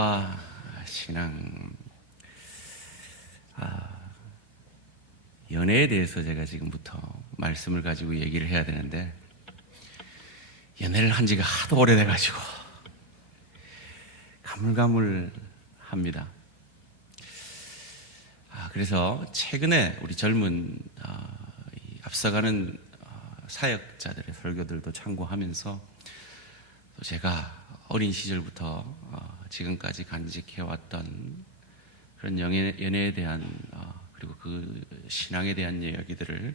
연애와 신앙. 연애에 대해서 제가 지금부터 말씀을 가지고 얘기를 해야 되는데, 연애를 한 지가 하도 오래돼가지고 가물가물합니다. 그래서 최근에 우리 젊은 앞서가는 사역자들의 설교들도 참고하면서 또 제가 어린 시절부터 지금까지 간직해왔던 그런 연애에 대한 그리고 그 신앙에 대한 이야기들을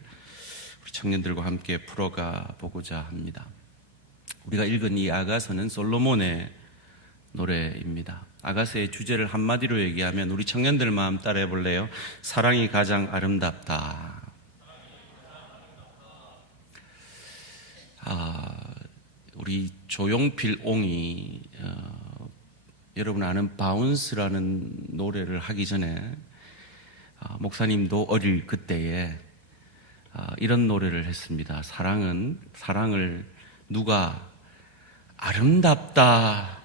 우리 청년들과 함께 풀어가 보고자 합니다. 우리가 읽은 이 아가서는 솔로몬의 노래입니다. 아가서의 주제를 한마디로 얘기하면 우리 청년들 마음 따라해 볼래요? 사랑이 가장 아름답다. 우리 조용필 옹이 여러분 아는 바운스라는 노래를 하기 전에 목사님도 어릴 그때에 이런 노래를 했습니다. 사랑을 누가 아름답다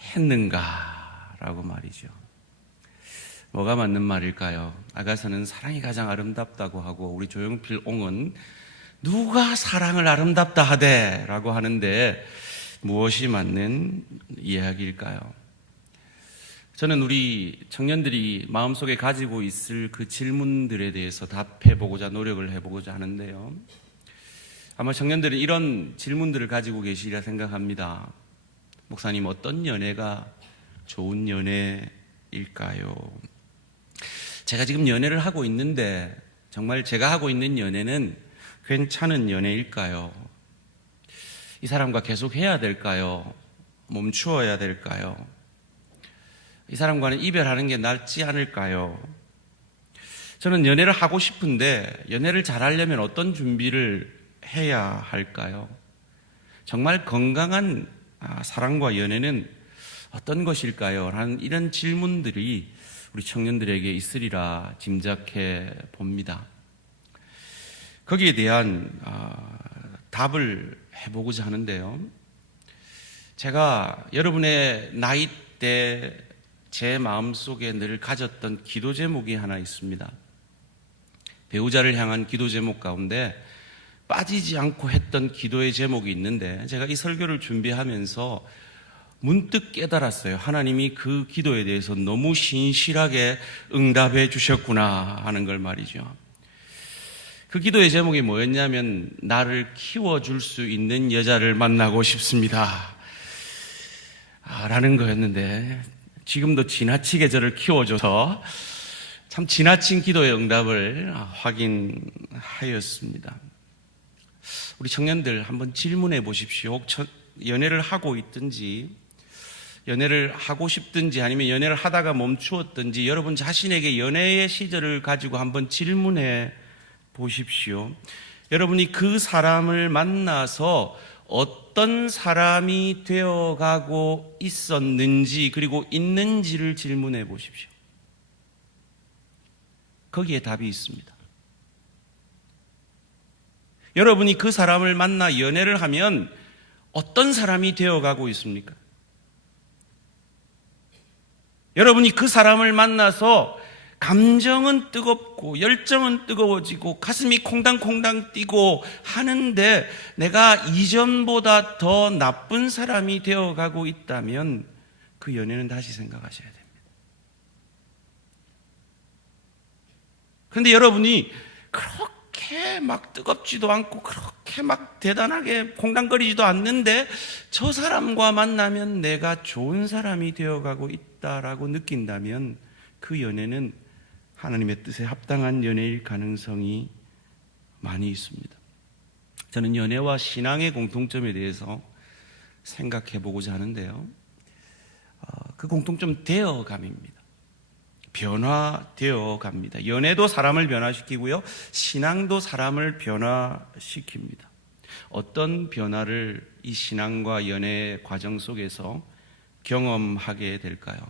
했는가라고 말이죠. 뭐가 맞는 말일까요? 아가서는 사랑이 가장 아름답다고 하고 우리 조용필 옹은 누가 사랑을 아름답다 하대 라고 하는데 무엇이 맞는 이야기일까요? 저는 우리 청년들이 마음속에 가지고 있을 그 질문들에 대해서 답해보고자 노력을 해보고자 하는데요. 아마 청년들은 이런 질문들을 가지고 계시리라 생각합니다. 목사님, 어떤 연애가 좋은 연애일까요? 제가 지금 연애를 하고 있는데 정말 제가 하고 있는 연애는 괜찮은 연애일까요? 이 사람과 계속 해야 될까요? 멈추어야 될까요? 이 사람과는 이별하는 게 낫지 않을까요? 저는 연애를 하고 싶은데 연애를 잘하려면 어떤 준비를 해야 할까요? 정말 건강한 사랑과 연애는 어떤 것일까요? 라는 이런 질문들이 우리 청년들에게 있으리라 짐작해 봅니다. 거기에 대한 답을 해보고자 하는데요. 제가 여러분의 나이대 제 마음속에 늘 가졌던 기도 제목이 하나 있습니다. 배우자를 향한 기도 제목 가운데 빠지지 않고 했던 기도의 제목이 있는데 제가 이 설교를 준비하면서 문득 깨달았어요. 하나님이 그 기도에 대해서 너무 신실하게 응답해 주셨구나 하는 걸 말이죠. 그 기도의 제목이 뭐였냐면 나를 키워줄 수 있는 여자를 만나고 싶습니다 라는 거였는데 지금도 지나치게 저를 키워줘서 참 지나친 기도의 응답을 확인하였습니다. 우리 청년들 한번 질문해 보십시오. 연애를 하고 있든지 연애를 하고 싶든지 아니면 연애를 하다가 멈추었든지 여러분 자신에게 연애의 시절을 가지고 한번 질문해 보십시오. 여러분이 그 사람을 만나서 어떤 사람이 되어가고 있었는지 그리고 있는지를 질문해 보십시오. 거기에 답이 있습니다. 여러분이 그 사람을 만나 연애를 하면 어떤 사람이 되어가고 있습니까? 여러분이 그 사람을 만나서 감정은 뜨겁고 열정은 뜨거워지고 가슴이 콩당콩당 뛰고 하는데 내가 이전보다 더 나쁜 사람이 되어가고 있다면 그 연애는 다시 생각하셔야 됩니다. 그런데 여러분이 그렇게 막 뜨겁지도 않고 그렇게 막 대단하게 콩당거리지도 않는데 저 사람과 만나면 내가 좋은 사람이 되어가고 있다라고 느낀다면 그 연애는 하나님의 뜻에 합당한 연애일 가능성이 많이 있습니다. 저는 연애와 신앙의 공통점에 대해서 생각해 보고자 하는데요. 그 공통점 되어감입니다. 변화되어 갑니다. 연애도 사람을 변화시키고요. 신앙도 사람을 변화시킵니다. 어떤 변화를 이 신앙과 연애의 과정 속에서 경험하게 될까요?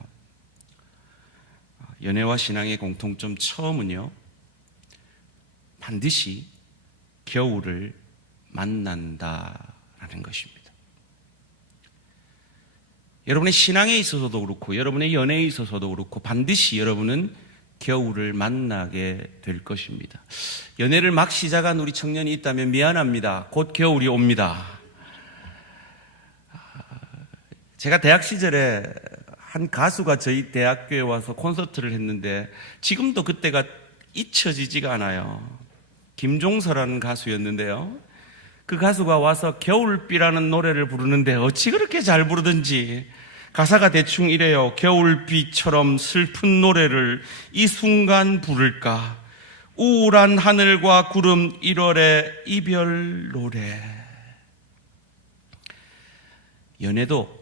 연애와 신앙의 공통점 처음은요, 반드시 겨울을 만난다라는 것입니다. 여러분의 신앙에 있어서도 그렇고 여러분의 연애에 있어서도 그렇고 반드시 여러분은 겨울을 만나게 될 것입니다. 연애를 막 시작한 우리 청년이 있다면 미안합니다. 곧 겨울이 옵니다. 제가 대학 시절에 한 가수가 저희 대학교에 와서 콘서트를 했는데 지금도 그때가 잊혀지지가 않아요. 김종서라는 가수였는데요. 그 가수가 와서 겨울비라는 노래를 부르는데 어찌 그렇게 잘 부르든지 가사가 대충 이래요. 겨울비처럼 슬픈 노래를 이 순간 부를까? 우울한 하늘과 구름 1월의 이별 노래. 연애도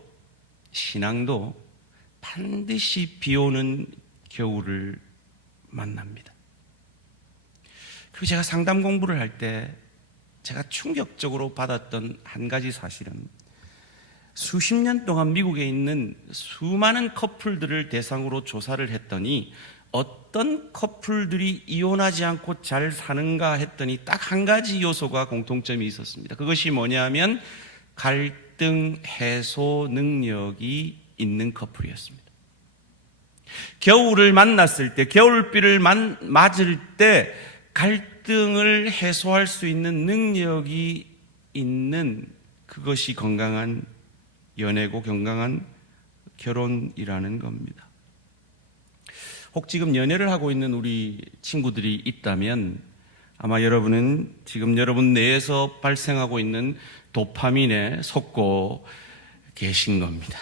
신앙도 반드시 비 오는 겨울을 만납니다. 그리고 제가 상담 공부를 할 때 제가 충격적으로 받았던 한 가지 사실은 수십 년 동안 미국에 있는 수많은 커플들을 대상으로 조사를 했더니 어떤 커플들이 이혼하지 않고 잘 사는가 했더니 딱 한 가지 요소가 공통점이 있었습니다. 그것이 뭐냐면 갈등 해소 능력이 있는 커플이었습니다. 겨울을 만났을 때, 겨울비를 맞을 때 갈등을 해소할 수 있는 능력이 있는 그것이 건강한 연애고 건강한 결혼이라는 겁니다. 혹 지금 연애를 하고 있는 우리 친구들이 있다면 아마 여러분은 지금 여러분 내에서 발생하고 있는 도파민에 속고 계신 겁니다.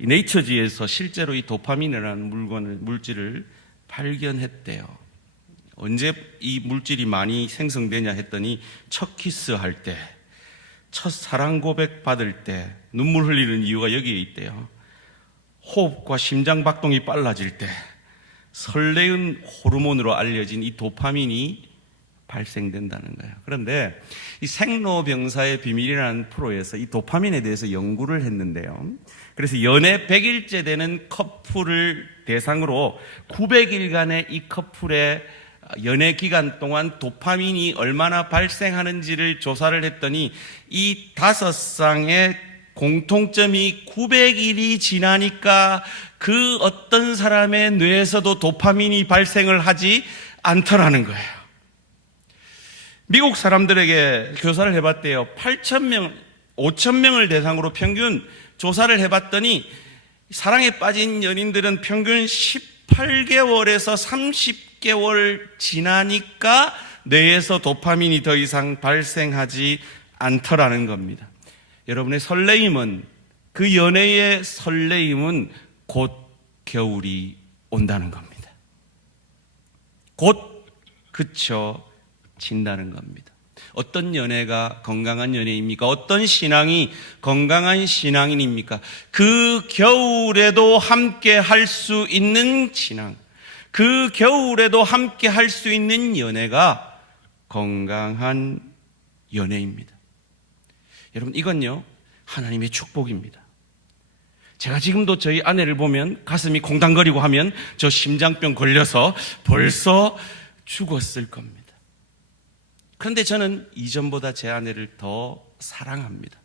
이 네이처지에서 실제로 이 도파민이라는 물질을 발견했대요. 언제 이 물질이 많이 생성되냐 했더니 첫 키스할 때, 첫 사랑 고백 받을 때 눈물 흘리는 이유가 여기에 있대요. 호흡과 심장 박동이 빨라질 때 설레는 호르몬으로 알려진 이 도파민이 발생된다는 거예요. 그런데 이 생로병사의 비밀이라는 프로에서 이 도파민에 대해서 연구를 했는데요. 그래서 연애 100일째 되는 커플을 대상으로 900일간의 이 커플의 연애 기간 동안 도파민이 얼마나 발생하는지를 조사를 했더니 이 5쌍의 공통점이 900일이 지나니까 그 어떤 사람의 뇌에서도 도파민이 발생을 하지 않더라는 거예요. 미국 사람들에게 교사를 해봤대요. 8,000명, 5,000명을 대상으로 평균 조사를 해봤더니 사랑에 빠진 연인들은 평균 18개월에서 30개월 지나니까 뇌에서 도파민이 더 이상 발생하지 않더라는 겁니다. 여러분의 설레임은, 그 연애의 설레임은 곧 겨울이 온다는 겁니다. 곧 그쳐진다는 겁니다. 어떤 연애가 건강한 연애입니까? 어떤 신앙이 건강한 신앙인입니까? 그 겨울에도 함께 할 수 있는 신앙, 그 겨울에도 함께 할 수 있는 연애가 건강한 연애입니다. 여러분, 이건요 하나님의 축복입니다. 제가 지금도 저희 아내를 보면 가슴이 콩당거리고 하면 저 심장병 걸려서 벌써 죽었을 겁니다. 그런데 저는 이전보다 제 아내를 더 사랑합니다.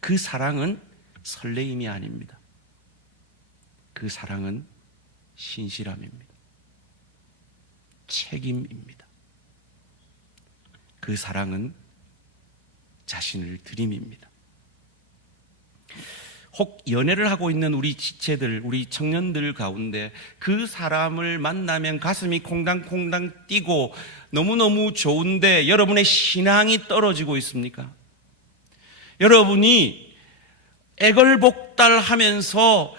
그 사랑은 설레임이 아닙니다. 그 사랑은 신실함입니다. 책임입니다. 그 사랑은 자신을 드림입니다. 혹 연애를 하고 있는 우리 지체들, 우리 청년들 가운데 그 사람을 만나면 가슴이 콩당콩당 뛰고 너무너무 좋은데 여러분의 신앙이 떨어지고 있습니까? 여러분이 애걸복달하면서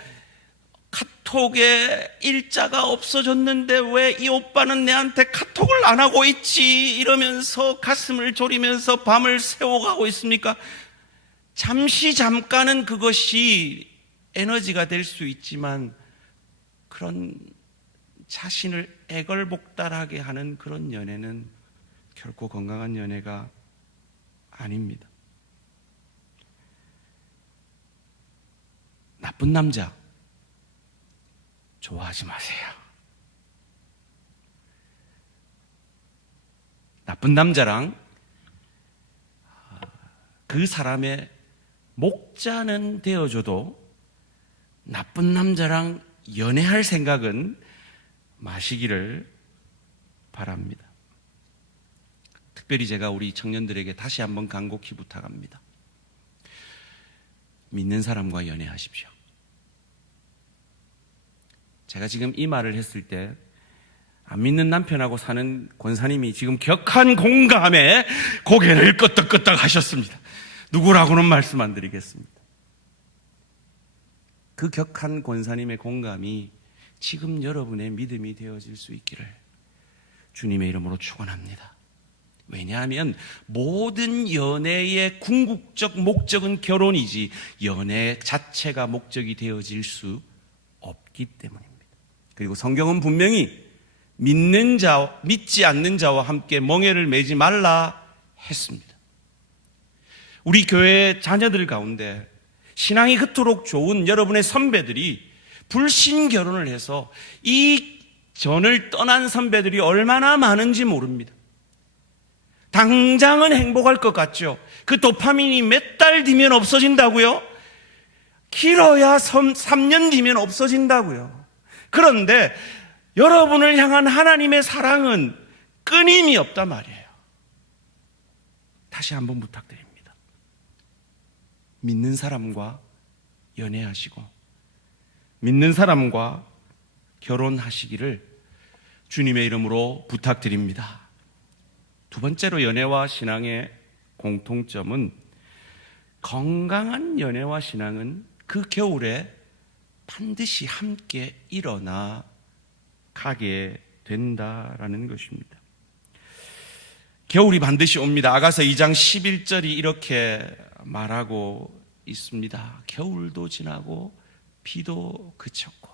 카톡에 일자가 없어졌는데 왜 이 오빠는 내한테 카톡을 안 하고 있지? 이러면서 가슴을 졸이면서 밤을 새워가고 있습니까? 잠깐은 그것이 에너지가 될 수 있지만 그런 자신을 애걸복달하게 하는 그런 연애는 결코 건강한 연애가 아닙니다. 나쁜 남자 좋아하지 마세요. 나쁜 남자랑 그 사람의 목자는 되어줘도 나쁜 남자랑 연애할 생각은 마시기를 바랍니다. 특별히 제가 우리 청년들에게 다시 한번 간곡히 부탁합니다. 믿는 사람과 연애하십시오. 제가 지금 이 말을 했을 때 안 믿는 남편하고 사는 권사님이 지금 격한 공감에 고개를 끄덕끄덕 하셨습니다. 누구라고는 말씀 안 드리겠습니다. 그 격한 권사님의 공감이 지금 여러분의 믿음이 되어질 수 있기를 주님의 이름으로 축원합니다. 왜냐하면 모든 연애의 궁극적 목적은 결혼이지 연애 자체가 목적이 되어질 수 없기 때문입니다. 그리고 성경은 분명히 믿는 자, 믿지 않는 자와 함께 멍에를 매지 말라 했습니다. 우리 교회 자녀들 가운데 신앙이 그토록 좋은 여러분의 선배들이 불신 결혼을 해서 이 전을 떠난 선배들이 얼마나 많은지 모릅니다. 당장은 행복할 것 같죠. 그 도파민이 몇 달 뒤면 없어진다고요? 길어야 3년 뒤면 없어진다고요. 그런데 여러분을 향한 하나님의 사랑은 끊임이 없단 말이에요. 다시 한번 부탁드립니다. 믿는 사람과 연애하시고 믿는 사람과 결혼하시기를 주님의 이름으로 부탁드립니다. 두 번째로 연애와 신앙의 공통점은 건강한 연애와 신앙은 그 겨울에 반드시 함께 일어나 가게 된다라는 것입니다. 겨울이 반드시 옵니다. 아가서 2장 11절이 이렇게 말하고 있습니다. 겨울도 지나고 비도 그쳤고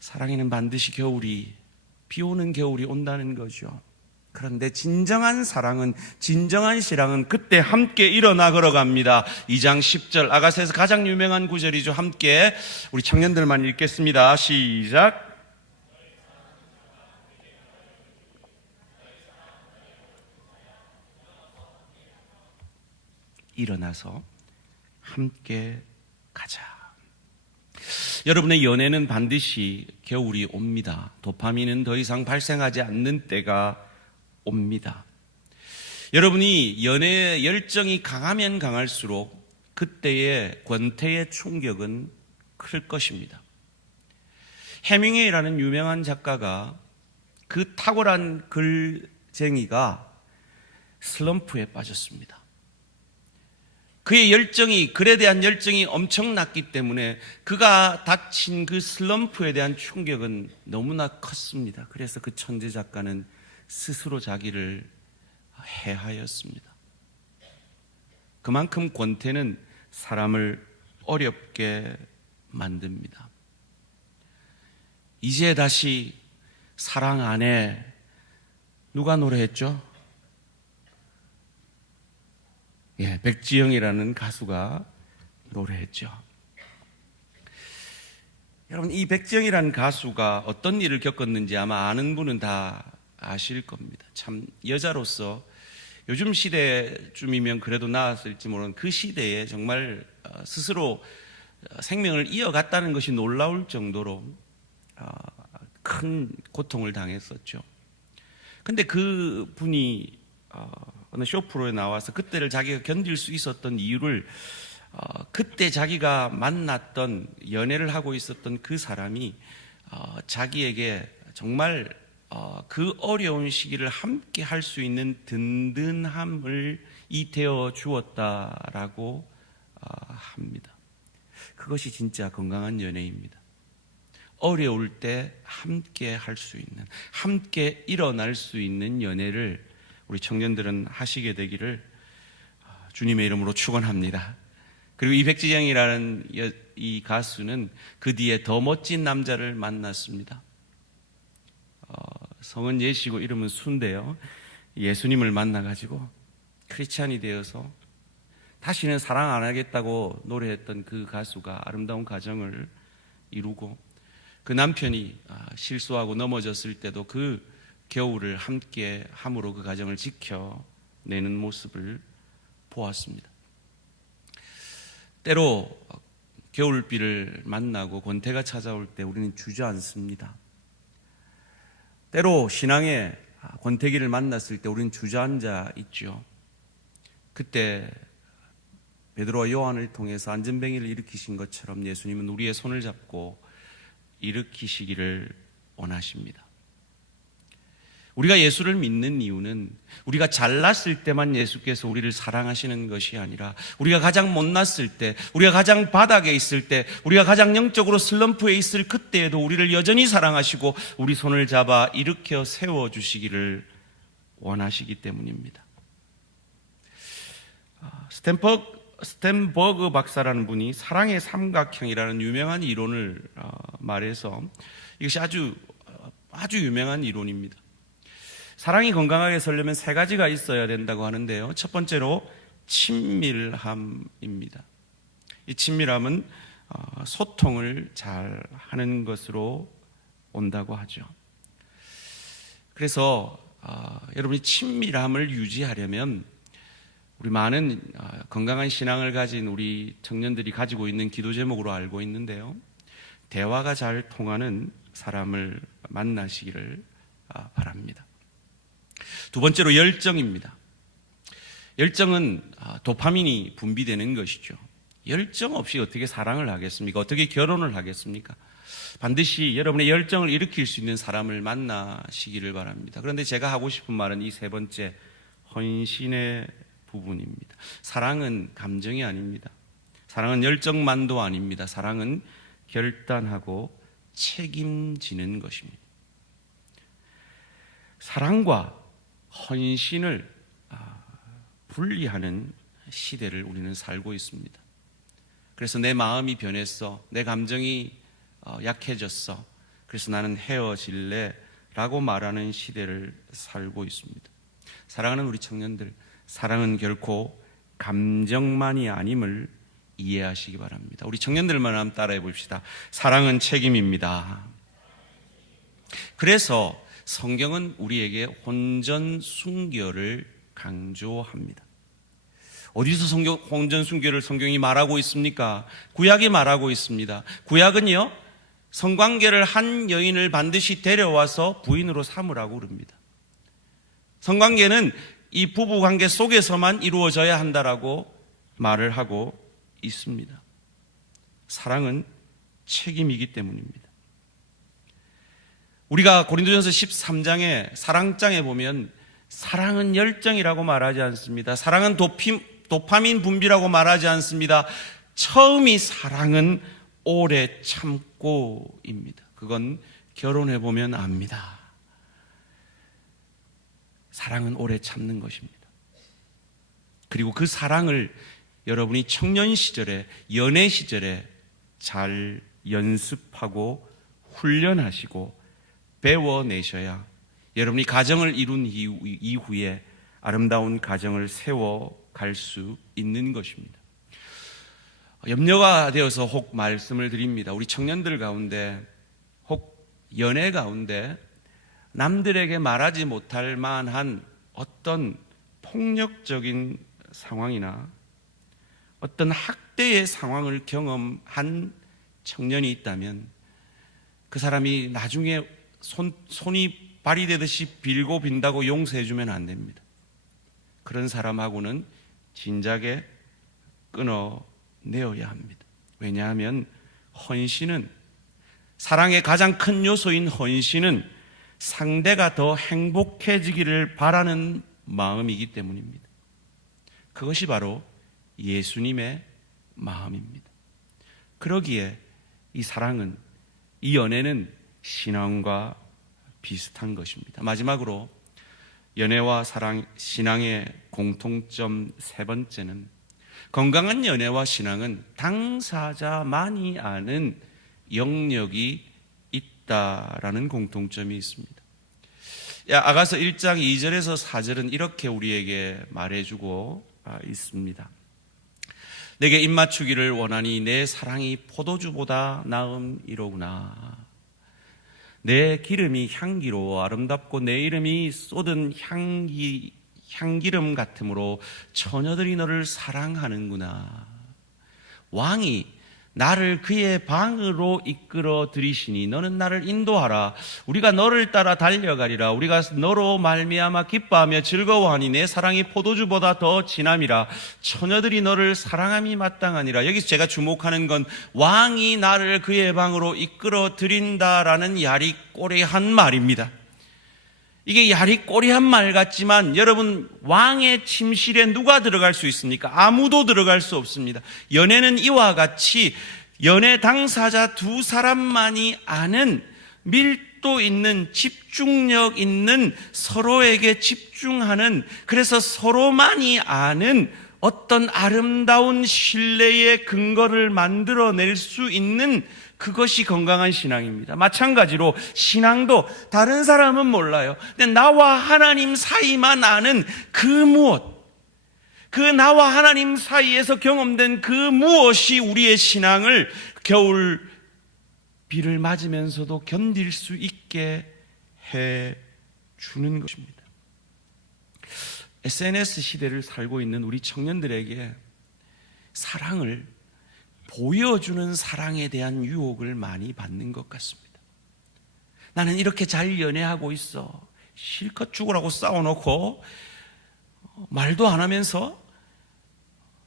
사랑에는 반드시 겨울이 비 오는 겨울이 온다는 거죠. 그런데 진정한 사랑은 진정한 신앙은 그때 함께 일어나 걸어갑니다. 2장 10절 아가서에서 가장 유명한 구절이죠. 함께 우리 청년들만 읽겠습니다. 시작. 일어나서 함께 가자. 여러분의 연애는 반드시 겨울이 옵니다. 도파민은 더 이상 발생하지 않는 때가 옵니다. 여러분이 연애의 열정이 강하면 강할수록 그때의 권태의 충격은 클 것입니다. 해밍웨이라는 유명한 작가가 그 탁월한 글쟁이가 슬럼프에 빠졌습니다. 그의 열정이, 글에 대한 열정이 엄청났기 때문에 그가 닥친 그 슬럼프에 대한 충격은 너무나 컸습니다. 그래서 그 천재 작가는 스스로 자기를 해하였습니다. 그만큼 권태는 사람을 어렵게 만듭니다. 이제 다시 사랑 안에 누가 노래했죠? 백지영이라는 가수가 노래했죠. 여러분, 이 백지영이라는 가수가 어떤 일을 겪었는지 아마 아는 분은 다 아실 겁니다. 참 여자로서 요즘 시대쯤이면 그래도 나았을지 모르는 그 시대에 정말 스스로 생명을 이어갔다는 것이 놀라울 정도로 큰 고통을 당했었죠. 근데 그 분이 어느 쇼프로에 나와서 그때를 자기가 견딜 수 있었던 이유를 그때 자기가 만났던 연애를 하고 있었던 그 사람이 자기에게 정말 그 어려운 시기를 함께 할 수 있는 든든함을 이태워 주었다라고 합니다. 그것이 진짜 건강한 연애입니다. 어려울 때 함께 할 수 있는, 함께 일어날 수 있는 연애를 우리 청년들은 하시게 되기를 주님의 이름으로 축원합니다. 그리고 이 백지영이라는 이 가수는 그 뒤에 더 멋진 남자를 만났습니다. 성은 예시고 이름은 수인데요. 예수님을 만나가지고 크리스찬이 되어서 다시는 사랑 안 하겠다고 노래했던 그 가수가 아름다운 가정을 이루고 그 남편이 실수하고 넘어졌을 때도 그 겨울을 함께 함으로 그 가정을 지켜내는 모습을 보았습니다. 때로 겨울비를 만나고 권태가 찾아올 때 우리는 주저앉습니다. 때로 신앙의 권태기를 만났을 때 우리는 주저앉아 있죠. 그때 베드로와 요한을 통해서 안전뱅이를 일으키신 것처럼 예수님은 우리의 손을 잡고 일으키시기를 원하십니다. 우리가 예수를 믿는 이유는 우리가 잘났을 때만 예수께서 우리를 사랑하시는 것이 아니라 우리가 가장 못났을 때, 우리가 가장 바닥에 있을 때, 우리가 가장 영적으로 슬럼프에 있을 그때에도 우리를 여전히 사랑하시고 우리 손을 잡아 일으켜 세워주시기를 원하시기 때문입니다. 스탠버그 박사라는 분이 사랑의 삼각형이라는 유명한 이론을 말해서, 이것이 아주 유명한 이론입니다. 사랑이 건강하게 서려면 세 가지가 있어야 된다고 하는데요. 첫 번째로 친밀함입니다. 이 친밀함은 소통을 잘 하는 것으로 온다고 하죠. 그래서 여러분이 친밀함을 유지하려면 우리 많은 건강한 신앙을 가진 우리 청년들이 가지고 있는 기도 제목으로 알고 있는데요. 대화가 잘 통하는 사람을 만나시기를 바랍니다. 두 번째로 열정입니다. 열정은 도파민이 분비되는 것이죠. 열정 없이 어떻게 사랑을 하겠습니까? 어떻게 결혼을 하겠습니까? 반드시 여러분의 열정을 일으킬 수 있는 사람을 만나시기를 바랍니다. 그런데 제가 하고 싶은 말은 이 세 번째, 헌신의 부분입니다. 사랑은 감정이 아닙니다. 사랑은 열정만도 아닙니다. 사랑은 결단하고 책임지는 것입니다. 사랑과 헌신을 분리하는 시대를 우리는 살고 있습니다. 그래서 내 마음이 변했어, 내 감정이 약해졌어, 그래서 나는 헤어질래 라고 말하는 시대를 살고 있습니다. 사랑하는 우리 청년들, 사랑은 결코 감정만이 아님을 이해하시기 바랍니다. 우리 청년들만 한번 따라해 봅시다. 사랑은 책임입니다. 그래서 성경은 우리에게 혼전순결을 강조합니다. 어디서 혼전순결을 성경이 말하고 있습니까? 구약이 말하고 있습니다. 구약은요, 성관계를 한 여인을 반드시 데려와서 부인으로 삼으라고 그럽니다. 성관계는 이 부부관계 속에서만 이루어져야 한다라고 말을 하고 있습니다. 사랑은 책임이기 때문입니다. 우리가 고린도전서 13장의 사랑장에 보면 사랑은 열정이라고 말하지 않습니다. 사랑은 도파민 분비라고 말하지 않습니다. 처음이 사랑은 오래 참고입니다. 그건 결혼해보면 압니다. 사랑은 오래 참는 것입니다. 그리고 그 사랑을 여러분이 청년 시절에, 연애 시절에 잘 연습하고 훈련하시고 배워내셔야 여러분이 가정을 이룬 이후에 아름다운 가정을 세워갈 수 있는 것입니다. 염려가 되어서 혹 말씀을 드립니다. 우리 청년들 가운데, 혹 연애 가운데 남들에게 말하지 못할 만한 어떤 폭력적인 상황이나 어떤 학대의 상황을 경험한 청년이 있다면 그 사람이 나중에 손이 발이되듯이 빌고 빈다고 용서해주면 안 됩니다. 그런 사람하고는 진작에 끊어내어야 합니다. 왜냐하면 헌신은, 사랑의 가장 큰 요소인 헌신은 상대가 더 행복해지기를 바라는 마음이기 때문입니다. 그것이 바로 예수님의 마음입니다. 그러기에 이 사랑은, 이 연애는 신앙과 비슷한 것입니다. 마지막으로 연애와 사랑, 신앙의 공통점 세 번째는, 건강한 연애와 신앙은 당사자만이 아는 영역이 있다라는 공통점이 있습니다. 아가서 1장 2절에서 4절은 이렇게 우리에게 말해주고 있습니다. 내게 입맞추기를 원하니 내 사랑이 포도주보다 나음이로구나. 내 기름이 향기로워 아름답고 내 이름이 쏟은 향기름 같으므로 처녀들이 너를 사랑하는구나. 왕이 나를 그의 방으로 이끌어 들이시니 너는 나를 인도하라. 우리가 너를 따라 달려가리라. 우리가 너로 말미암아 기뻐하며 즐거워하니 내 사랑이 포도주보다 더 진함이라. 처녀들이 너를 사랑함이 마땅하니라. 여기서 제가 주목하는 건 왕이 나를 그의 방으로 이끌어 들인다라는 야리꼬리한 말입니다. 이게 야리꼬리한 말 같지만 여러분, 왕의 침실에 누가 들어갈 수 있습니까? 아무도 들어갈 수 없습니다. 연애는 이와 같이 연애 당사자 두 사람만이 아는 밀도 있는, 집중력 있는, 서로에게 집중하는, 그래서 서로만이 아는 어떤 아름다운 신뢰의 근거를 만들어낼 수 있는, 그것이 건강한 신앙입니다. 마찬가지로 신앙도 다른 사람은 몰라요. 근데 나와 하나님 사이만 아는 그 무엇, 그 나와 하나님 사이에서 경험된 그 무엇이 우리의 신앙을 겨울 비를 맞으면서도 견딜 수 있게 해 주는 것입니다. SNS 시대를 살고 있는 우리 청년들에게 사랑을 보여주는 사랑에 대한 유혹을 많이 받는 것 같습니다. 나는 이렇게 잘 연애하고 있어. 실컷 죽으라고 싸워놓고 말도 안 하면서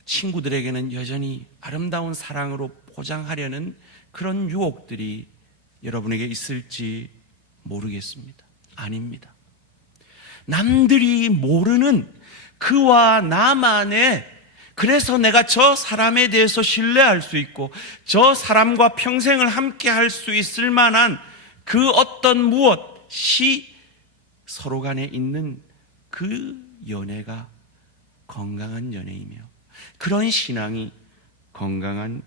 친구들에게는 여전히 아름다운 사랑으로 포장하려는 그런 유혹들이 여러분에게 있을지 모르겠습니다. 아닙니다. 남들이 모르는 그와 나만의, 그래서 내가 저 사람에 대해서 신뢰할 수 있고 저 사람과 평생을 함께 할 수 있을 만한 그 어떤 무엇이 서로 간에 있는 그 연애가 건강한 연애이며 그런 신앙이 건강한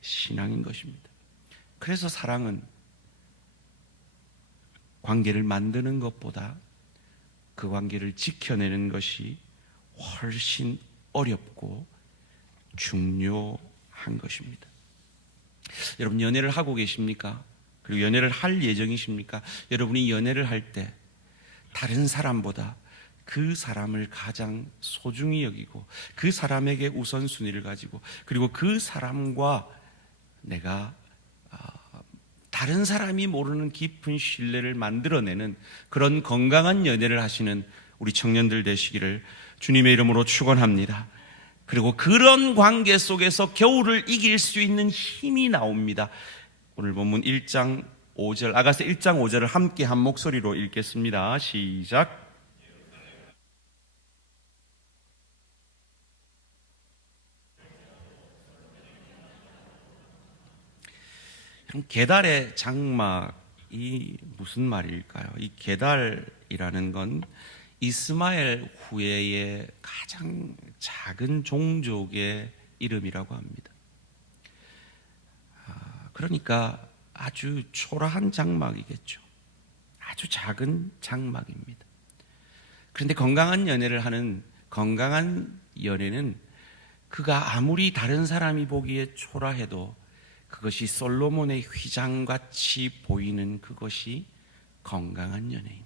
신앙인 것입니다. 그래서 사랑은 관계를 만드는 것보다 그 관계를 지켜내는 것이 훨씬 어렵고 중요한 것입니다. 여러분, 연애를 하고 계십니까? 그리고 연애를 할 예정이십니까? 여러분이 연애를 할 때 다른 사람보다 그 사람을 가장 소중히 여기고 그 사람에게 우선순위를 가지고, 그리고 그 사람과 내가 다른 사람이 모르는 깊은 신뢰를 만들어내는 그런 건강한 연애를 하시는 우리 청년들 되시기를 주님의 이름으로 축원합니다. 그리고 그런 관계 속에서 겨울을 이길 수 있는 힘이 나옵니다. 오늘 본문 1장 5절, 아가서 1장 5절을 함께 한 목소리로 읽겠습니다. 시작. 게달의 장막이 무슨 말일까요? 이 게달이라는 건 이스마엘 후예의 가장 작은 종족의 이름이라고 합니다. 그러니까 아주 초라한 장막이겠죠. 아주 작은 장막입니다. 그런데 건강한 연애를 하는 건강한 연애는 그가 아무리 다른 사람이 보기에 초라해도 그것이 솔로몬의 휘장같이 보이는 그것이 건강한 연애입니다.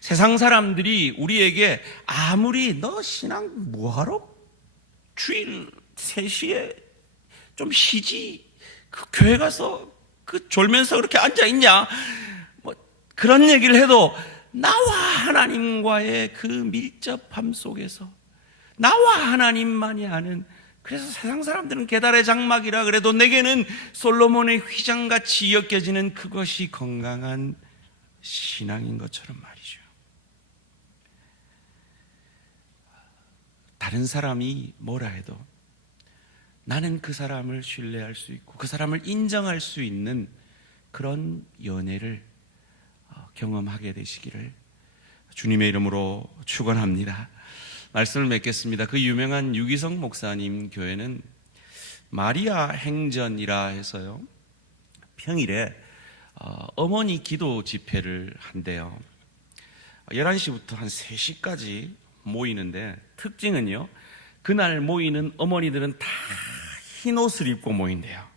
세상 사람들이 우리에게 아무리 너 신앙 뭐하러? 주일 3시에 좀 쉬지, 그 교회 가서 그 졸면서 그렇게 앉아있냐, 뭐 그런 얘기를 해도 나와 하나님과의 그 밀접함 속에서 나와 하나님만이 아는, 그래서 세상 사람들은 게달의 장막이라 그래도 내게는 솔로몬의 휘장같이 엮여지는 그것이 건강한 신앙인 것처럼 말이죠. 다른 사람이 뭐라 해도 나는 그 사람을 신뢰할 수 있고 그 사람을 인정할 수 있는 그런 연애를 경험하게 되시기를 주님의 이름으로 축원합니다. 말씀을 맺겠습니다. 그 유명한 유기성 목사님 교회는 마리아 행전이라 해서요, 평일에 어머니 기도 집회를 한대요. 11시부터 한 3시까지 모이는데 특징은요, 그날 모이는 어머니들은 다 흰 옷을 입고 모인대요.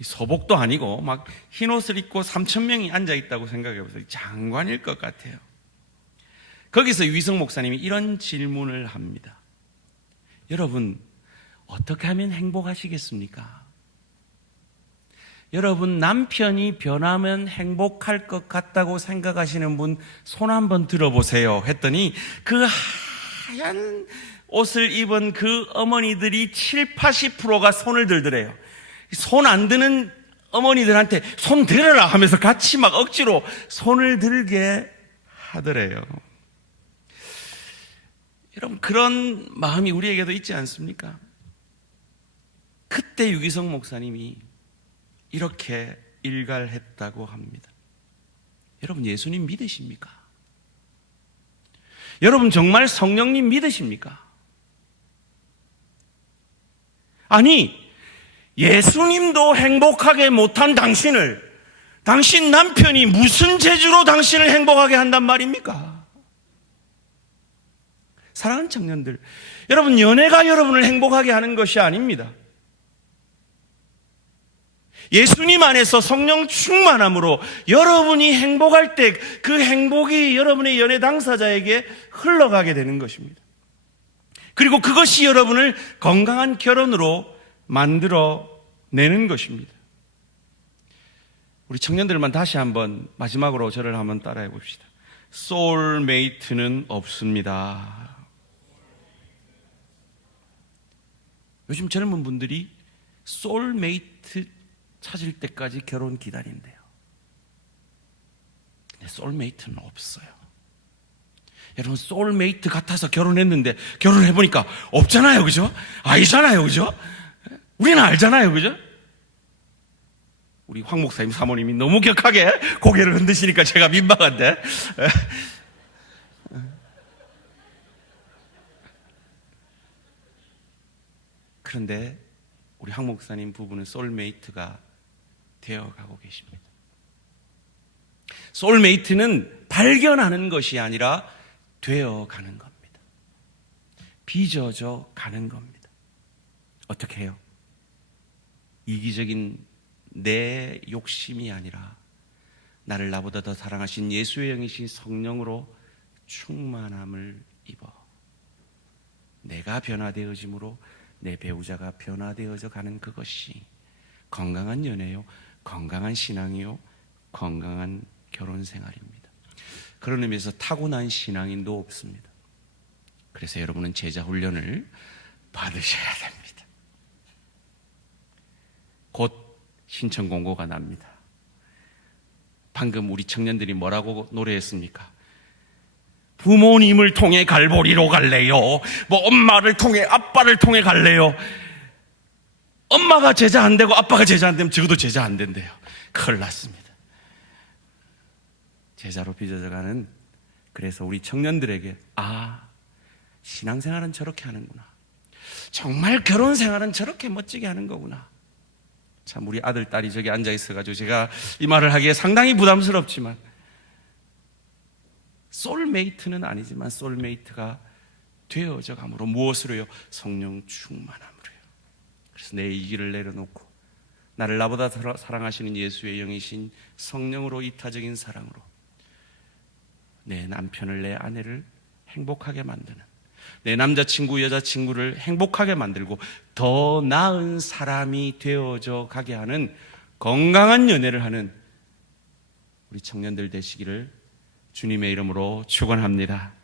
소복도 아니고 막 흰 옷을 입고 3,000명이 앉아있다고 생각해보세요. 장관일 것 같아요. 거기서 유기성 목사님이 이런 질문을 합니다. 여러분, 어떻게 하면 행복하시겠습니까? 여러분, 남편이 변하면 행복할 것 같다고 생각하시는 분 손 한번 들어보세요 했더니 그 하얀 옷을 입은 그 어머니들이 70, 80%가 손을 들더래요. 손 안 드는 어머니들한테 손 들어라 하면서 같이 막 억지로 손을 들게 하더래요. 여러분, 그런 마음이 우리에게도 있지 않습니까? 그때 유기성 목사님이 이렇게 일갈했다고 합니다. 여러분, 예수님 믿으십니까? 여러분, 정말 성령님 믿으십니까? 아니, 예수님도 행복하게 못한 당신을, 당신 남편이 무슨 재주로 당신을 행복하게 한단 말입니까? 사랑하는 청년들, 여러분, 연애가 여러분을 행복하게 하는 것이 아닙니다. 예수님 안에서 성령 충만함으로 여러분이 행복할 때 그 행복이 여러분의 연애 당사자에게 흘러가게 되는 것입니다. 그리고 그것이 여러분을 건강한 결혼으로 만들어 내는 것입니다. 우리 청년들만 다시 한번 마지막으로 저를 한번 따라해 봅시다. 소울메이트는 없습니다. 요즘 젊은 분들이 소울메이트 찾을 때까지 결혼 기다린대요. 근데 소울메이트는 없어요. 여러분, 소울메이트 같아서 결혼했는데 결혼해보니까 없잖아요, 그죠? 아니잖아요, 그죠? 우리는 알잖아요, 그죠? 우리 황 목사님 사모님이 너무 격하게 고개를 흔드시니까 제가 민망한데. 그런데 우리 황 목사님 부부는 소울메이트가 되어가고 계십니다. 소울메이트는 발견하는 것이 아니라 되어가는 겁니다. 빚어져 가는 겁니다. 어떻게 해요? 이기적인 내 욕심이 아니라 나를 나보다 더 사랑하신 예수의 영이신 성령으로 충만함을 입어 내가 변화되어짐으로 내 배우자가 변화되어져 가는 그것이 건강한 연애요, 건강한 신앙이요, 건강한 결혼 생활입니다. 그런 의미에서 타고난 신앙인도 없습니다. 그래서 여러분은 제자 훈련을 받으셔야 됩니다. 곧 신청 공고가 납니다. 방금 우리 청년들이 뭐라고 노래했습니까? 부모님을 통해 갈보리로 갈래요. 뭐 엄마를 통해, 아빠를 통해 갈래요. 엄마가 제자 안 되고 아빠가 제자 안 되면 적어도 제자 안 된대요. 큰일 났습니다. 제자로 빚어져가는, 그래서 우리 청년들에게 신앙생활은 저렇게 하는구나, 정말 결혼생활은 저렇게 멋지게 하는 거구나. 참, 우리 아들, 딸이 저기 앉아 있어가지고 제가 이 말을 하기에 상당히 부담스럽지만, 소울메이트는 아니지만 소울메이트가 되어져 감으로, 무엇으로요? 성령 충만함으로요. 그래서 내 이기를 내려놓고 나를 나보다 사랑하시는 예수의 영이신 성령으로, 이타적인 사랑으로 내 남편을, 내 아내를 행복하게 만드는, 내 남자친구, 여자친구를 행복하게 만들고 더 나은 사람이 되어져 가게 하는 건강한 연애를 하는 우리 청년들 되시기를 주님의 이름으로 축원합니다.